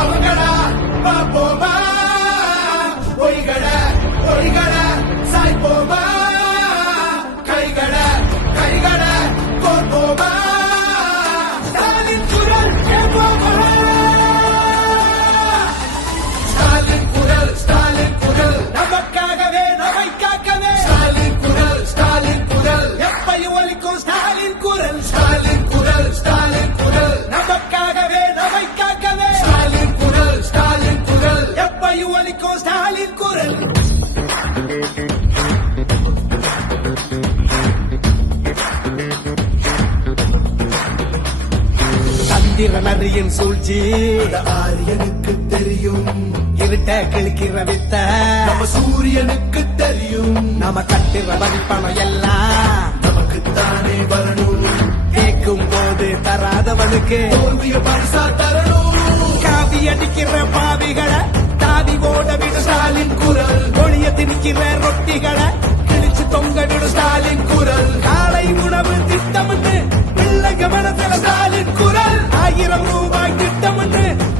அவங்கடா பாப்போமா பொய்கட பொய்கட சாய்ப்போமா கைகட கைகட கோர்ப்போமா ஸ்டாலின் குரல் கேட்போமா ஸ்டாலின் குரல் ஸ்டாலின் குரல் நமக்காகவே நம்மை காக்கவே ஸ்டாலின் குரல் எப்பையும் ஒலிக்கும் ஸ்டாலின் குரல் ஸ்டாலின் குரல் நமக்காகவே நம்மை காக்கவே ஸ்டாலின் குரல் எப்பையும் ஒலிக்கும் ஸ்டாலின் குரல் சந்திரனரியின் சூழ்ச்சி ஆரியனுக்கு தெரியும், இருட்ட கிழக்கிற வித்த நம்ம சூரியனுக்கு தெரியும். நாம கட்டுற மதிப்பணம் எல்லாம் நமக்குத்தானே வரணும், கேட்கும் போது தராதவனுக்கு தோல்விய பரிசா தரணும். காவி அடிக்கிற பாவிகளை தாவி ஓட விடு ஸ்டாலின் குரல் ஒளிய திணிக்கிற ரொட்டிகளை கிழிச்சு தொங்க விடு ஸ்டாலின் குரல் காலை உணவு திட்டம் பிள்ளைங்க மனசுல ஸ்டாலின் குரல் 1000 ரூபாய் திட்டம்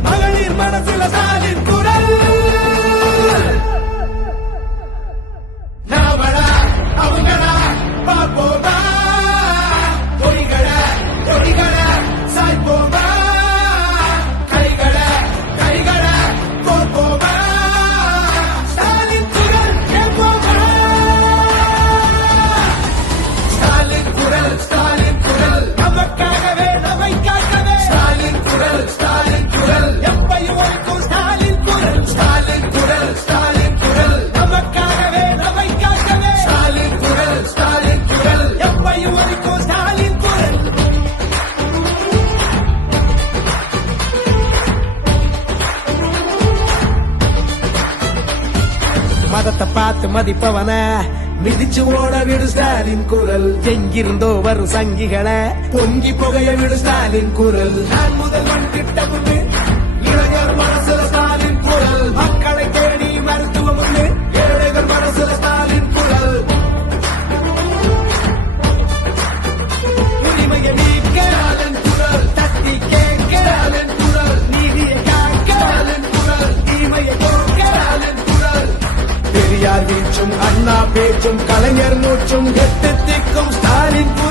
மகளிர் மனசுல ஸ்டாலின் குரல் நாமடா அவங்கடா பாப்போமா பொய்கட பொய்கட சாய்ப்போமா கைகட கைகட கோர்ப்போமா ஸ்டாலின் குரல் கேட்போமா ஸ்டாலின் குரல் நமக்காகவே நம்மை காக்கவே ஸ்டாலின் குரல் எப்பையும் ஒலிக்கும் ஸ்டாலின் குரல் நமக்காகவே நம்மை காக்கவே ஸ்டாலின் குரல் எப்பையும் ஒலிக்கும் ஸ்டாலின் குரல் மதத்தை பார்த்து மதிப்பவன மிதிச்சு ஓட விடு ஸ்டாலின் குரல் எங்கிருந்தோ வரும் சங்கிகளை பொங்கி புகைய விடு ஸ்டாலின் குரல் நான் முதல்வன் திட்டம் இளைஞர் மனசுல ஸ்டாலின் குரல் மக்களை தேடி மருத்துவம் ஏழைகள் மனசுல ஸ்டாலின் குரல் உரிமையை நீக்க ஸ்டாலின் குரல் தட்டி கேட்க ஸ்டாலின் குரல் நீதியை காக்க ஸ்டாலின் குரல் தீமையை போக்க ஸ்டாலின் குரல் பெரியார் வீச்சும் அண்ணா பேச்சும் கலைஞர் மூச்சும் எட்டு திக்கும் ஸ்டாலின் குரல்